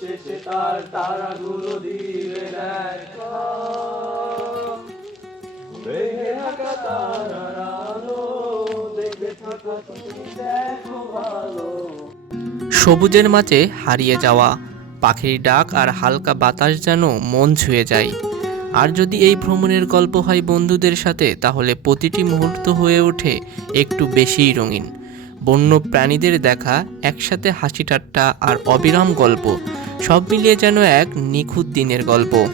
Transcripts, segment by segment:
শেষে তার তারাগুলো দিবে থাকা আলো, দেখে থাকা তুমি দেখো ভালো। সবুজের মাঝে হারিয়ে যাওয়া, পাখির ডাক আর হালকা বাতাস যেন মন ছুঁয়ে যায়। আর যদি এই ভ্রমণের গল্প হয় বন্ধুদের সাথে, তাহলে প্রতিটি মুহূর্ত হয়ে ওঠে একটু বেশিই রঙিন। বন্য প্রাণীদের দেখা, একসাথে হাসি ঠাট্টা আর অবিরাম গল্প সব মিলিয়ে যেন এক নিখুঁত দিনের গল্প।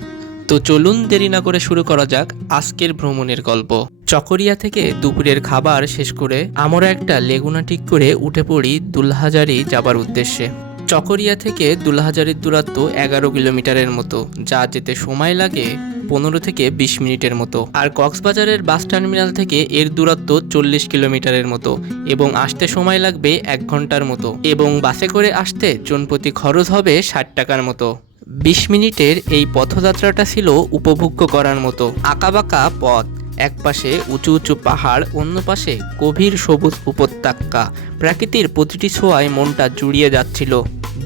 তো চলুন দেরি না করে শুরু করা যাক আজকের ভ্রমণের গল্প। চকরিয়া থেকে দুপুরের খাবার শেষ করে আমরা একটা লেগুনা ঠিক করে উঠে পড়ি দুলহাজারি যাবার উদ্দেশ্যে। চকরিয়া থেকে দুলহাজারির দূরত্ব এগারো কিলোমিটারের মতো, যা যেতে সময় লাগে পনেরো থেকে বিশ মিনিটের মতো। আর কক্সবাজারের বাস টার্মিনাল থেকে এর দূরত্ব চল্লিশ কিলোমিটারের মতো এবং আসতে সময় লাগবে এক ঘণ্টার মতো। এবং বাসে করে আসতে জনপ্রতি খরচ হবে ষাট টাকার মতো। বিশ মিনিটের এই পথযাত্রাটা ছিল উপভোগ্য করার মতো। আঁকাবাঁকা পথ, এক পাশে উঁচু উঁচু পাহাড়, অন্য পাশে গভীর সবুজ উপত্যকা। প্রকৃতির প্রতিটি ছোঁয়ায় মনটা জুড়িয়ে যাচ্ছিল।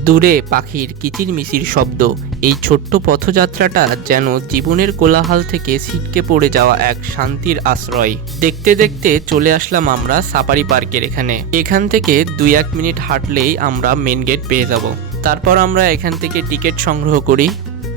দূরে পাখির কিচিরমিচির শব্দ। এই ছোট্ট পথযাত্রাটা যেন জীবনের কোলাহল থেকে ছিটকে পড়ে যাওয়া এক শান্তির আশ্রয়। দেখতে দেখতে চলে আসলাম আমরা সাফারি পার্কের এখানে। এখান থেকে দুই এক মিনিট হাঁটলেই আমরা মেন গেট পেয়ে যাব। তারপর আমরা এখান থেকে টিকিট সংগ্রহ করি।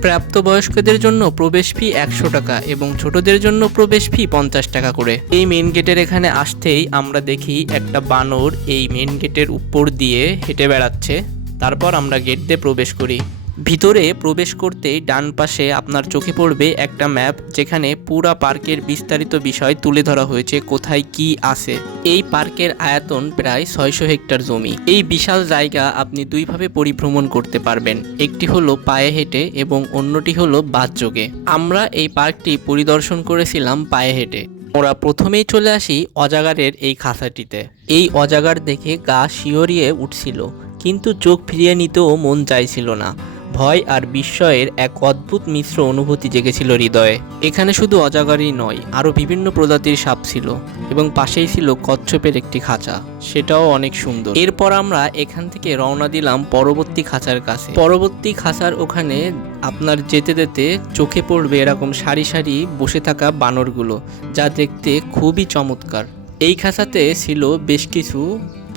প্রাপ্তবয়স্কদের জন্য প্রবেশ ফি একশো টাকা এবং ছোটদের জন্য প্রবেশ ফি পঞ্চাশ টাকা করে। এই মেন গেটের এখানে আসতেই আমরা দেখি একটা বানর এই মেন গেটের উপর দিয়ে হেঁটে বেড়াচ্ছে। তারপর আমরা গেট দিয়ে প্রবেশ করি। ভিতরে প্রবেশ করতেই ডান পাশে আপনার চোখে পড়বে একটা ম্যাপ যেখানে পুরা পার্কের বিস্তারিত বিষয় তুলে ধরা হয়েছে, কোথায় কি আছে। এই পার্কের আয়তন প্রায় ছয়শো হেক্টর জমি। এই বিশাল জায়গা আপনি দুইভাবে পরিভ্রমণ করতে পারবেন। একটি হলো পায়ে হেঁটে এবং অন্যটি হলো বাসযোগে আমরা এই পার্কটি পরিদর্শন করেছিলাম পায়ে হেঁটে। ওরা প্রথমেই চলে আসি অজাগারের এই খাঁচাটিতে এই অজাগার দেখে গা শিওরিয়ে উঠছিল। কিন্তু চোখ ফিরিয়ে নিতেও মন চাইছিল না। ভয় আর বিস্ময়ের এক অদ্ভুত মিশ্র অনুভূতি জেগেছিল হৃদয়ে। এখানে শুধু অজাগারই নয়, আরও বিভিন্ন প্রজাতির সাপ ছিল এবং পাশেই ছিল কচ্ছপের একটি খাঁচা। সেটাও অনেক সুন্দর। এরপর আমরা এখান থেকে রওনা দিলাম পরবর্তী খাঁচার কাছে। পরবর্তী খাঁচার ওখানে আপনার যেতে যেতে চোখে পড়বে এরকম সারি সারি বসে থাকা বানরগুলো, যা দেখতে খুবই চমৎকার। এই খাঁচাতে ছিল বেশ কিছু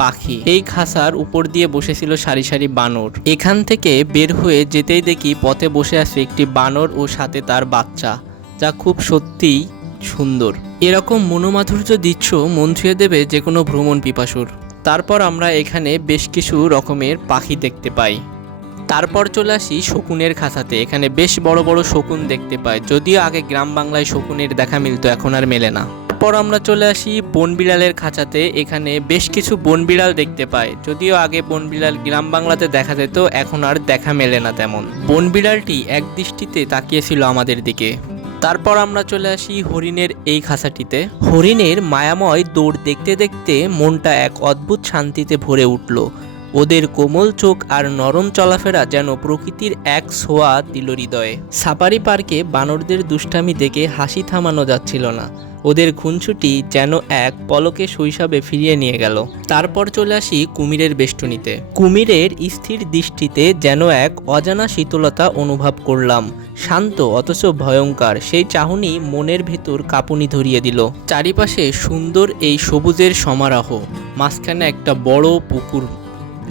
পাখি। এই খাঁচার উপর দিয়ে বসেছিল সারি সারি বানর। এখান থেকে বের হয়ে যেতেই দেখি পথে বসে আছে একটি বানর ও সাথে তার বাচ্চা, যা খুব সত্যিই সুন্দর। এরকম মনোমাধুর্য দৃশ্য মন ছুঁয়ে দেবে যে কোনো ভ্রমণ পিপাসুর। তারপর আমরা এখানে বেশ কিছু রকমের পাখি দেখতে পাই। তারপর চলে আসি শকুনের খাঁচাতে এখানে বেশ বড় বড় শকুন দেখতে পাই। যদিও আগে গ্রাম বাংলায় শকুনের দেখা মিলতো, এখন আর মেলে না। তারপর আমরা চলে আসি বনবিড়ালের খাঁচাতে। এখানে বেশ কিছু বনবিড়াল দেখতে পাই। যদিও আগে বনবিড়াল গ্রাম বাংলাতে দেখা যেত, এখন আর দেখা মেলে না তেমন। বনবিড়ালটি এক দৃষ্টিতে তাকিয়েছিল আমাদের দিকে। তারপর আমরা চলে আসি হরিণের এই খাঁচাটিতে। হরিণের মায়াময় দৌড় দেখতে দেখতে মনটা এক অদ্ভুত শান্তিতে ভরে উঠল। ওদের কোমল চোখ আর নরম চলাফেরা যেন প্রকৃতির এক ছোঁয়া দিল হৃদয়ে। সাফারি পার্কে বানরদের দুষ্টামি দেখে হাসি থামানো যাচ্ছিল না। ওদের খুনছুটি যেন এক পলকে শৈশবে ফিরিয়ে নিয়ে গেল। তারপর চলে আসি কুমিরের বেষ্টনীতে। কুমিরের স্থির দৃষ্টিতে যেন এক অজানা শীতলতা অনুভব করলাম। শান্ত, অথচ ভয়ঙ্কর, সেই চাহনি মনের ভেতর কাঁপুনি ধরিয়ে দিল। চারিপাশে সুন্দর এই সবুজের সমারোহ। মাঝখানে একটা বড় পুকুর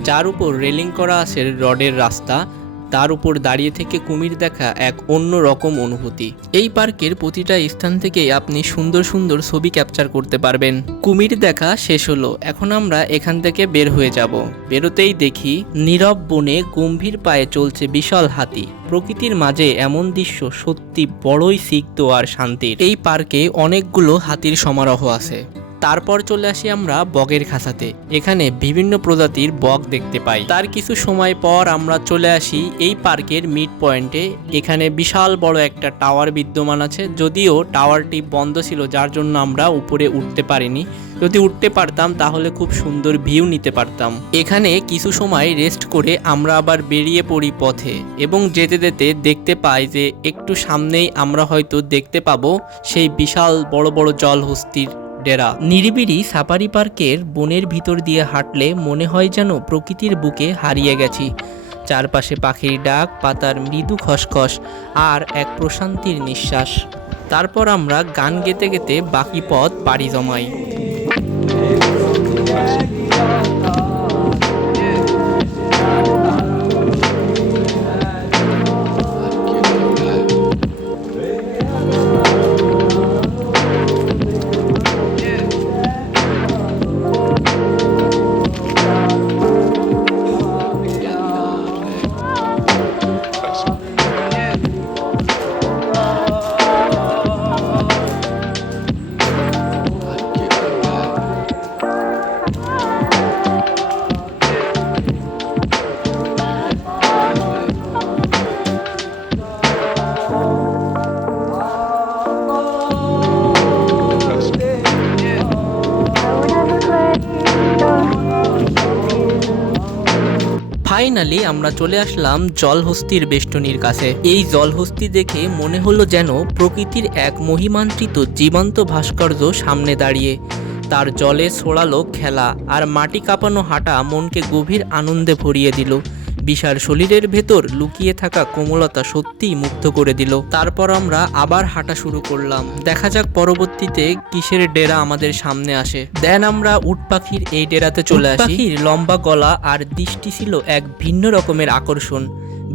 যার উপর রেলিং করা আছে রডের রাস্তা, তার উপর দাঁড়িয়ে থেকে কুমির দেখা এক অন্য রকম অনুভূতি। এই পার্কের প্রতিটা স্থান থেকে আপনি সুন্দর সুন্দর ছবি ক্যাপচার করতে পারবেন। কুমির দেখা শেষ হলো, এখন আমরা এখান থেকে বের হয়ে যাব। বেরোতেই দেখি নীরব বনে গম্ভীর পায়ে চলছে বিশাল হাতি। প্রকৃতির মাঝে এমন দৃশ্য সত্যি বড়ই সিক্ত আর শান্তির। এই পার্কে অনেকগুলো হাতির সমারোহ আছে। তারপর চলে আসি আমরা বগের খাঁচাতে এখানে বিভিন্ন প্রজাতির বক দেখতে পাই। তার কিছু সময় পর আমরা চলে আসি এই পার্কের মিড পয়েন্টে। এখানে বিশাল বড় একটা টাওয়ার বিদ্যমান আছে। যদিও টাওয়ারটি বন্ধ ছিল, যার জন্য আমরা উপরে উঠতে পারিনি। যদি উঠতে পারতাম, তাহলে খুব সুন্দর ভিউ নিতে পারতাম। এখানে কিছু সময় রেস্ট করে আমরা আবার বেরিয়ে পড়ি পথে এবং যেতে যেতে দেখতে পাই যে একটু সামনেই আমরা হয়তো দেখতে পাবো সেই বিশাল বড় বড় জলহস্তির ডেরা। নিরিবিড়ি সাফারি পার্কের বনের ভিতর দিয়ে হাঁটলে মনে হয় যেন প্রকৃতির বুকে হারিয়ে গেছি। চারপাশে পাখির ডাক, পাতার মৃদু খসখস আর এক প্রশান্তির নিঃশ্বাস। তারপর আমরা গান গেতে গেতে বাকি পথ পাড়ি জমাই। ফাইনালি আমরা চলে আসলাম জলহস্তির বেষ্টনীর কাছে। এই জলহস্তি দেখে মনে হলো যেন প্রকৃতির এক মহিমান্তিত জীবন্ত ভাস্কর্য সামনে দাঁড়িয়ে। তার জলে ছোড়ালো খেলা, আর মাটি কাঁপানো হাঁটা মনকে গভীর আনন্দে ভরিয়ে দিল। বিশাল শরীরের ভেতর লুকিয়ে থাকা কোমলতা সত্যিই মুগ্ধ করে দিল। তারপর আমরা আবার হাঁটা শুরু করলাম। দেখা যাক পরবর্তীতে কিসের ডেরা আমাদের সামনে আসে। দেন আমরা উট পাখির এই ডেরাতে চলে আসি। পাখির লম্বা গলা আর দৃষ্টি ছিল এক ভিন্ন রকমের আকর্ষণ।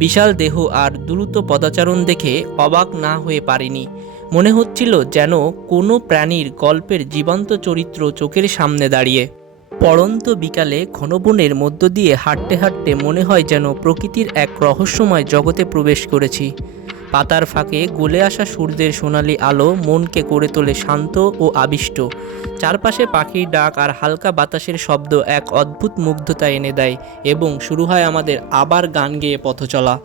বিশাল দেহ আর দ্রুত পদাচারণ দেখে অবাক না হয়ে পারিনি। মনে হচ্ছিল যেন কোনো প্রাণীর গল্পের জীবন্ত চরিত্র চোখের সামনে দাঁড়িয়ে। পড়ন্ত বিকালে ঘন বনের মধ্য দিয়ে হাঁটতে হাঁটতে মনে হয় যেন প্রকৃতির এক রহস্যময় জগতে প্রবেশ করেছি। পাতার ফাঁকে গলে আসা সূর্যের সোনালি আলো মনকে করে তোলে শান্ত ও আবিষ্ট। চারপাশে পাখির ডাক আর হালকা বাতাসের শব্দ এক অদ্ভুত মুগ্ধতা এনে দেয় এবং শুরু হয় আমাদের আবার গান গেয়ে পথ চলা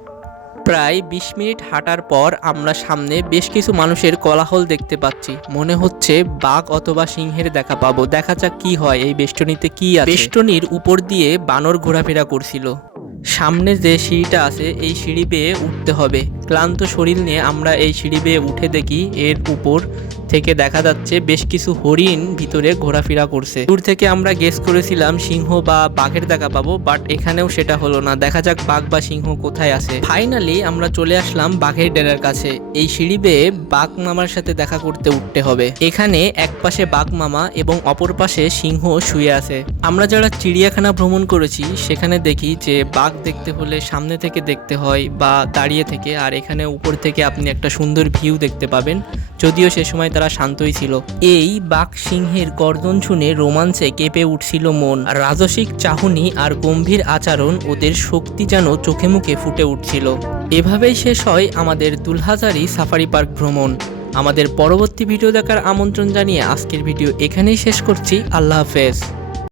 প্রায় বিশ মিনিট হাঁটার পর আমরা সামনে বেশ কিছু মানুষের কোলাহল দেখতে পাচ্ছি। মনে হচ্ছে বাঘ অথবা সিংহের দেখা পাবো। দেখা যাক কি হয়। এই বেষ্টনীতে কি আছে? বেষ্টনীর উপর দিয়ে বানর ঘোরাফেরা করছিল। সামনে যে সিঁড়িটা আছে, এই সিঁড়ি বেয়ে উঠতে হবে। ক্লান্ত শরীর নিয়ে আমরা এই সিঁড়ি বেয়ে উঠে দেখি এর উপর থেকে দেখা যাচ্ছে বেশ কিছু হরিণ ভিতরে ঘোরাফেরা করছে। দূর থেকে আমরা গেস করেছিলাম সিংহ বা বাঘের দেখা পাবো বাট এখানেও সেটা হলো না। দেখা যাক বাঘ বা সিংহ কোথায় আছে। ফাইনালি আমরা চলে আসলাম বাঘের ডেরার কাছে। এই সিঁড়ি বেয়ে বাঘ মামার সাথে দেখা করতে উঠতে হবে। এখানে এক পাশে বাঘ মামা এবং অপর পাশে সিংহ শুয়ে আছে। আমরা যারা চিড়িয়াখানা ভ্রমণ করেছি, সেখানে দেখি যে বাঘ দেখতে হলে সামনে থেকে দেখতে হয় বা দাঁড়িয়ে থেকে, আর এখানে উপর থেকে আপনি একটা সুন্দর ভিউ দেখতে পাবেন। যদিও সে সময় তারা শান্তই ছিল। এই বাঘ সিংহের গর্জন শুনে রোমাঞ্চে কেঁপে উঠছিল মন। রাজসিক চাহনি আর গম্ভীর আচরণ ওদের শক্তি যেন চোখে মুখে ফুটে উঠছিল। এভাবেই শেষ হয় আমাদের দুলহাজারি সাফারি পার্ক ভ্রমণ। আমাদের পরবর্তী ভিডিও দেখার আমন্ত্রণ জানিয়ে আজকের ভিডিও এখানেই শেষ করছি। আল্লাহ হাফেজ।